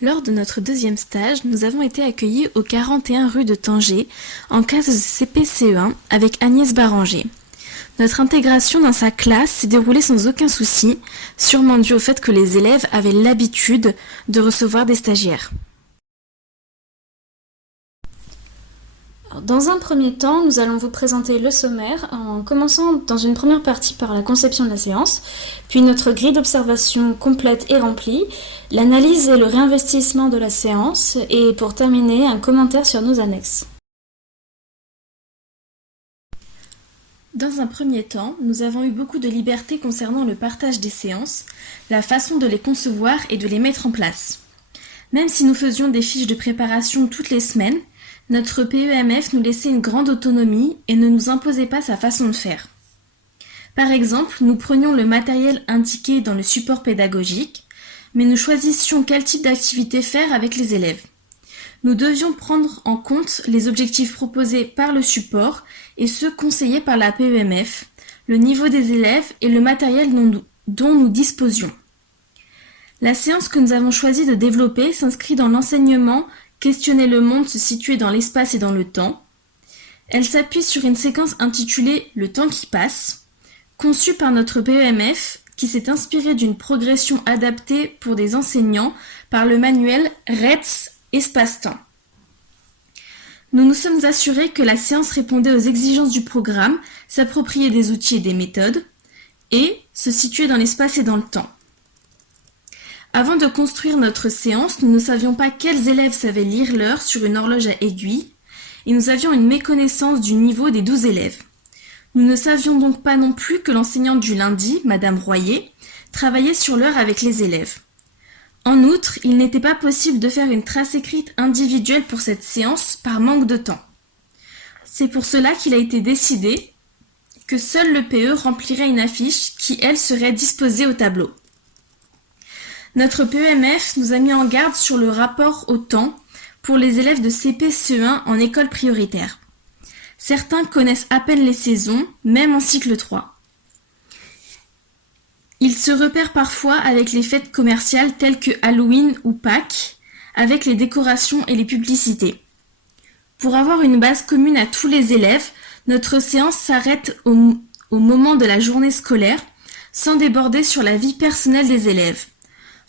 Lors de notre deuxième stage, nous avons été accueillis au 41 rue de Tanger, en classe de CP-CE1, avec Agnès Baranger. Notre intégration dans sa classe s'est déroulée sans aucun souci, sûrement dû au fait que les élèves avaient l'habitude de recevoir des stagiaires. Dans un premier temps, nous allons vous présenter le sommaire en commençant dans une première partie par la conception de la séance, puis notre grille d'observation complète et remplie, l'analyse et le réinvestissement de la séance, et pour terminer, un commentaire sur nos annexes. Dans un premier temps, nous avons eu beaucoup de liberté concernant le partage des séances, la façon de les concevoir et de les mettre en place. Même si nous faisions des fiches de préparation toutes les semaines, notre PEMF nous laissait une grande autonomie et ne nous imposait pas sa façon de faire. Par exemple, nous prenions le matériel indiqué dans le support pédagogique, mais nous choisissions quel type d'activité faire avec les élèves. Nous devions prendre en compte les objectifs proposés par le support et ceux conseillés par la PEMF, le niveau des élèves et le matériel dont nous disposions. La séance que nous avons choisi de développer s'inscrit dans l'enseignement Questionner le monde se situer dans l'espace et dans le temps. Elle s'appuie sur une séquence intitulée Le temps qui passe, conçue par notre PEMF qui s'est inspirée d'une progression adaptée pour des enseignants par le manuel RETS Espace-temps. Nous nous sommes assurés que la séance répondait aux exigences du programme, s'appropriait des outils et des méthodes, et se situait dans l'espace et dans le temps. Avant de construire notre séance, nous ne savions pas quels élèves savaient lire l'heure sur une horloge à aiguille, et nous avions une méconnaissance du niveau des 12 élèves. Nous ne savions donc pas non plus que l'enseignante du lundi, Madame Royer, travaillait sur l'heure avec les élèves. En outre, il n'était pas possible de faire une trace écrite individuelle pour cette séance par manque de temps. C'est pour cela qu'il a été décidé que seul le PE remplirait une affiche qui, elle, serait disposée au tableau. Notre PEMF nous a mis en garde sur le rapport au temps pour les élèves de CP-CE1 en école prioritaire. Certains connaissent à peine les saisons, même en cycle 3. Ils se repèrent parfois avec les fêtes commerciales telles que Halloween ou Pâques, avec les décorations et les publicités. Pour avoir une base commune à tous les élèves, notre séance s'arrête au moment de la journée scolaire, sans déborder sur la vie personnelle des élèves.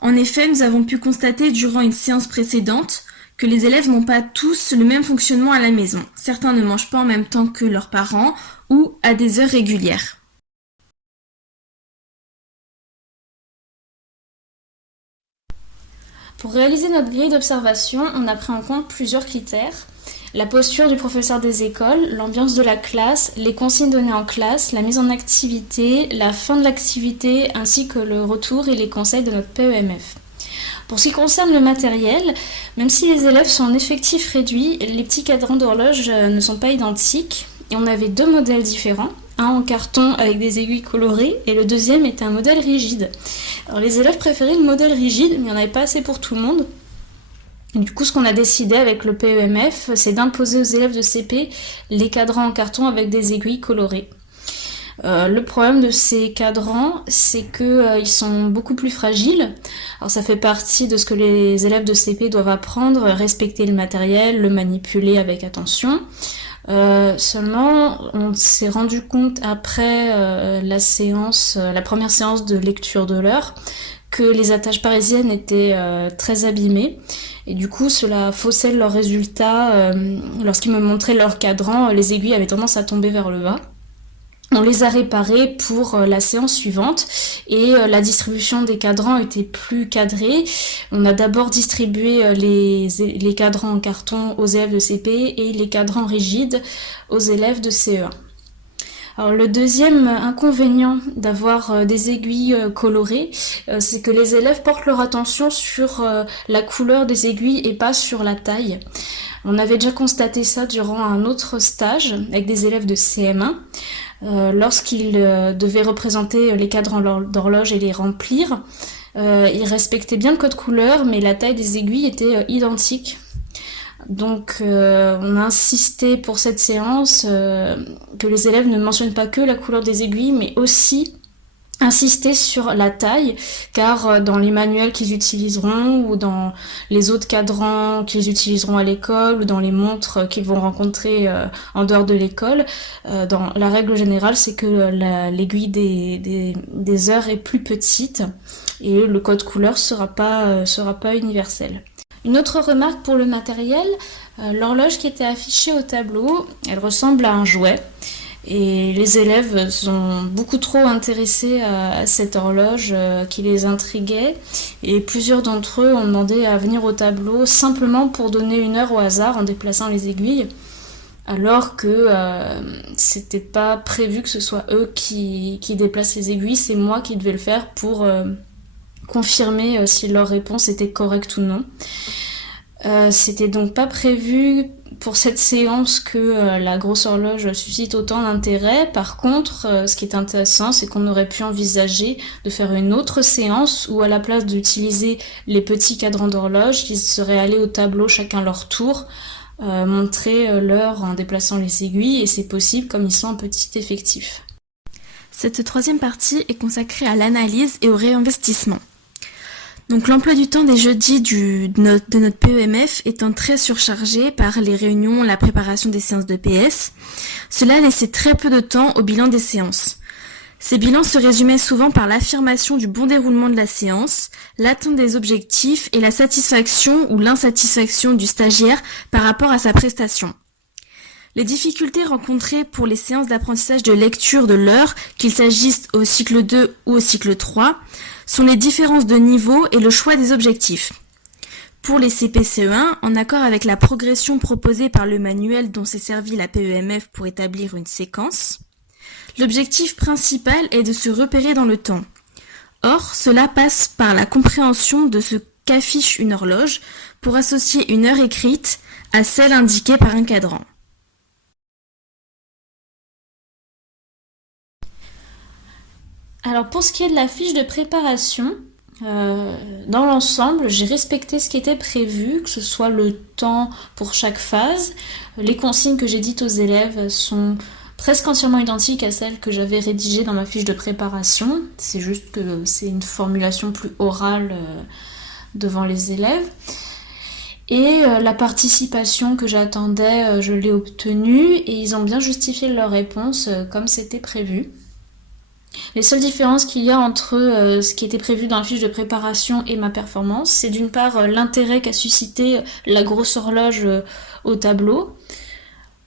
En effet, nous avons pu constater durant une séance précédente que les élèves n'ont pas tous le même fonctionnement à la maison. Certains ne mangent pas en même temps que leurs parents ou à des heures régulières. Pour réaliser notre grille d'observation, on a pris en compte plusieurs critères. La posture du professeur des écoles, l'ambiance de la classe, les consignes données en classe, la mise en activité, la fin de l'activité ainsi que le retour et les conseils de notre PEMF. Pour ce qui concerne le matériel, même si les élèves sont en effectif réduit, les petits cadrans d'horloge ne sont pas identiques et on avait deux modèles différents, un en carton avec des aiguilles colorées et le deuxième était un modèle rigide. Alors les élèves préféraient le modèle rigide mais il n'y en avait pas assez pour tout le monde. Et du coup, ce qu'on a décidé avec le PEMF, c'est d'imposer aux élèves de CP les cadrans en carton avec des aiguilles colorées. Le problème de ces cadrans, c'est qu'ils sont beaucoup plus fragiles. Alors ça fait partie de ce que les élèves de CP doivent apprendre, respecter le matériel, le manipuler avec attention. Seulement, on s'est rendu compte après la première séance de lecture de l'heure, que les attaches parisiennes étaient très abîmées et du coup cela faussait leurs résultats. Lorsqu'ils me montraient leur cadran, les aiguilles avaient tendance à tomber vers le bas. On les a réparés pour la séance suivante et la distribution des cadrans était plus cadrée. On a d'abord distribué les cadrans en carton aux élèves de CP et les cadrans rigides aux élèves de CE1. Alors, le deuxième inconvénient d'avoir des aiguilles colorées, c'est que les élèves portent leur attention sur la couleur des aiguilles et pas sur la taille. On avait déjà constaté ça durant un autre stage avec des élèves de CM1. Lorsqu'ils devaient représenter les cadrans d'horloge et les remplir, ils respectaient bien le code couleur, mais la taille des aiguilles était identique. Donc on a insisté pour cette séance que les élèves ne mentionnent pas que la couleur des aiguilles, mais aussi insister sur la taille, car dans les manuels qu'ils utiliseront ou dans les autres cadrans qu'ils utiliseront à l'école ou dans les montres qu'ils vont rencontrer en dehors de l'école, dans la règle générale, c'est que l'aiguille des heures est plus petite et le code couleur sera pas universel. Une autre remarque pour le matériel, l'horloge qui était affichée au tableau, elle ressemble à un jouet. Et les élèves sont beaucoup trop intéressés à cette horloge qui les intriguait. Et plusieurs d'entre eux ont demandé à venir au tableau simplement pour donner une heure au hasard en déplaçant les aiguilles. Alors que c'était pas prévu que ce soit eux qui déplacent les aiguilles, c'est moi qui devais le faire pour confirmer si leur réponse était correcte ou non. C'était donc pas prévu pour cette séance que la grosse horloge suscite autant d'intérêt. Par contre, ce qui est intéressant, c'est qu'on aurait pu envisager de faire une autre séance où à la place d'utiliser les petits cadrans d'horloge, ils seraient allés au tableau chacun leur tour, montrer l'heure en déplaçant les aiguilles, et c'est possible comme ils sont en petit effectif. Cette troisième partie est consacrée à l'analyse et au réinvestissement. Donc l'emploi du temps des jeudis de notre PEMF étant très surchargé par les réunions, la préparation des séances de PS, cela laissait très peu de temps au bilan des séances. Ces bilans se résumaient souvent par l'affirmation du bon déroulement de la séance, l'atteinte des objectifs et la satisfaction ou l'insatisfaction du stagiaire par rapport à sa prestation. Les difficultés rencontrées pour les séances d'apprentissage de lecture de l'heure, qu'il s'agisse au cycle 2 ou au cycle 3, sont les différences de niveau et le choix des objectifs. Pour les CPCE1, en accord avec la progression proposée par le manuel dont s'est servi la PEMF pour établir une séquence, l'objectif principal est de se repérer dans le temps. Or, cela passe par la compréhension de ce qu'affiche une horloge pour associer une heure écrite à celle indiquée par un cadran. Alors pour ce qui est de la fiche de préparation, dans l'ensemble, j'ai respecté ce qui était prévu, que ce soit le temps pour chaque phase. Les consignes que j'ai dites aux élèves sont presque entièrement identiques à celles que j'avais rédigées dans ma fiche de préparation. C'est juste que c'est une formulation plus orale devant les élèves. Et la participation que j'attendais, je l'ai obtenue et ils ont bien justifié leur réponse comme c'était prévu. Les seules différences qu'il y a entre ce qui était prévu dans la fiche de préparation et ma performance, c'est d'une part l'intérêt qu'a suscité la grosse horloge au tableau.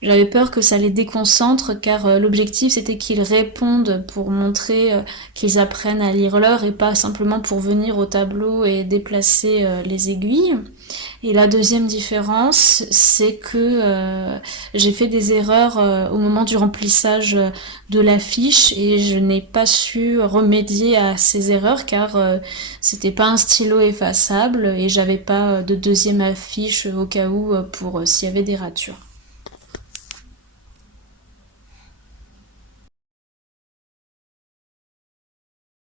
J'avais peur que ça les déconcentre car l'objectif c'était qu'ils répondent pour montrer qu'ils apprennent à lire l'heure et pas simplement pour venir au tableau et déplacer les aiguilles. Et la deuxième différence, c'est que j'ai fait des erreurs au moment du remplissage de la fiche et je n'ai pas su remédier à ces erreurs car c'était pas un stylo effaçable et j'avais pas de deuxième affiche au cas où pour s'il y avait des ratures.